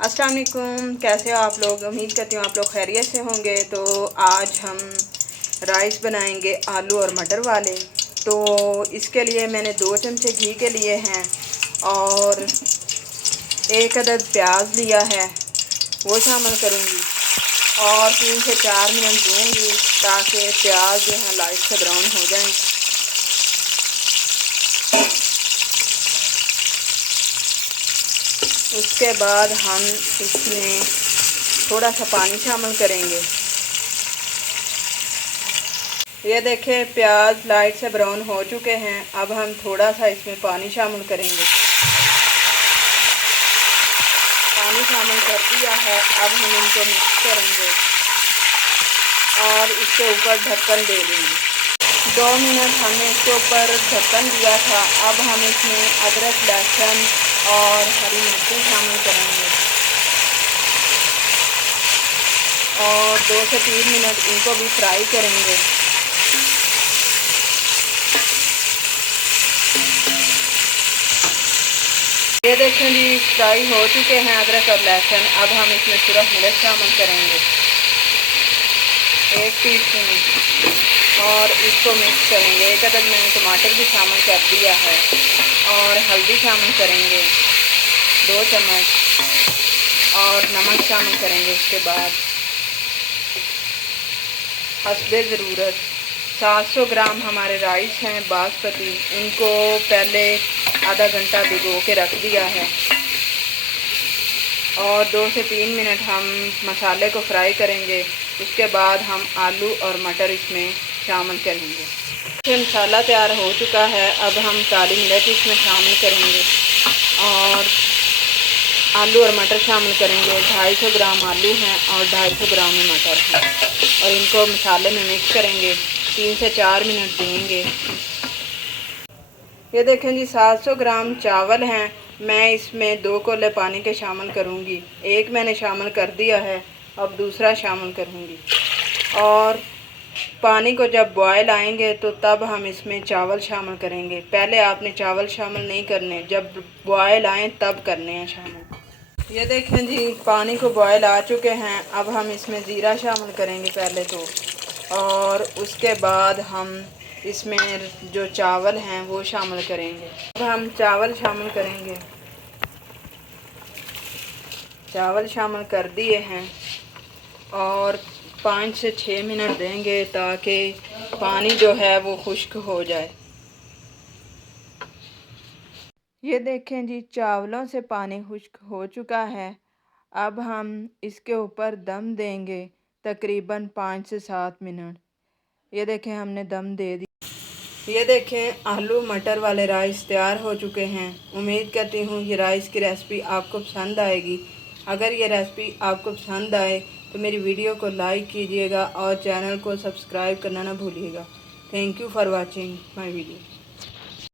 अस्सलाम वालेकुम, कैसे हो आप लोग। उम्मीद करती हूँ आप लोग खैरियत से होंगे। तो आज हम राइस बनाएंगे आलू और मटर वाले। तो इसके लिए मैंने 2 चमचे घी के लिए हैं और 1 अदद प्याज लिया है, वो शामिल करूँगी और 3 से 4 मिनट दूँगी ताकि प्याज जो है लाइट से ब्राउन हो जाएं। उसके बाद हम इसमें थोड़ा सा पानी शामिल करेंगे। ये देखें प्याज लाइट से ब्राउन हो चुके हैं। अब हम थोड़ा सा इसमें पानी शामिल करेंगे। पानी शामिल कर दिया है। अब हम इनको मिक्स करेंगे और इसके ऊपर ढक्कन दे देंगे। 2 मिनट हमने इसके ऊपर ढक्कन दिया था। अब हम इसमें अदरक, लहसुन और हरी मिर्चें शामिल करेंगे और 2 से 3 मिनट इनको भी फ्राई करेंगे। ये देखें जी फ्राई हो चुके हैं अदरक और लहसुन। अब हम इसमें सिर्फ मिर्च शामिल करेंगे 1 टीस्पून और इसको मिक्स करेंगे। 1 अदद मैंने टमाटर भी शामिल कर दिया है और हल्दी शामिल करेंगे 2 चम्मच और नमक शामिल करेंगे। उसके बाद हस्बे ज़रूरत 700 ग्राम हमारे राइस हैं बासमती, इनको पहले आधा घंटा भिगो के रख दिया है और 2 से 3 मिनट हम मसाले को फ्राई करेंगे। उसके बाद हम आलू और मटर इसमें शामिल करेंगे। ये मसाला तैयार हो चुका है। अब हम काली मिर्च इसमें शामिल करेंगे और आलू और मटर शामिल करेंगे। 250 ग्राम आलू हैं और 250 ग्राम मटर हैं और इनको मसाले में मिक्स करेंगे। 3 से 4 मिनट देंगे। ये देखें जी 700 ग्राम चावल हैं। मैं इसमें 2 कोले पानी के शामिल करूँगी। 1 मैंने शामिल कर दिया है, अब दूसरा शामिल करूँगी और पानी को जब बॉयल आएंगे तो तब हम इसमें चावल शामिल करेंगे। पहले आपने चावल शामिल नहीं करने, जब बॉयल आए तब करने हैं शामिल। ये देखें जी पानी को बॉयल आ चुके हैं। अब हम इसमें ज़ीरा शामिल करेंगे पहले तो और उसके बाद हम इसमें जो चावल हैं वो शामिल करेंगे। अब हम चावल शामिल करेंगे। चावल शामिल कर दिए हैं और 5 से 6 मिनट देंगे ताकि पानी जो है वो खुश्क हो जाए। ये देखें जी चावलों से पानी खुश्क हो चुका है। अब हम इसके ऊपर दम देंगे तकरीबन 5 से 7 मिनट। ये देखें हमने दम दे दी। ये देखें आलू मटर वाले राइस तैयार हो चुके हैं। उम्मीद करती हूँ ये राइस की रेसिपी आपको पसंद आएगी। अगर ये रेसिपी आपको पसंद आए तो मेरी वीडियो को लाइक कीजिएगा और चैनल को सब्सक्राइब करना ना भूलिएगा। Thank you for watching my video.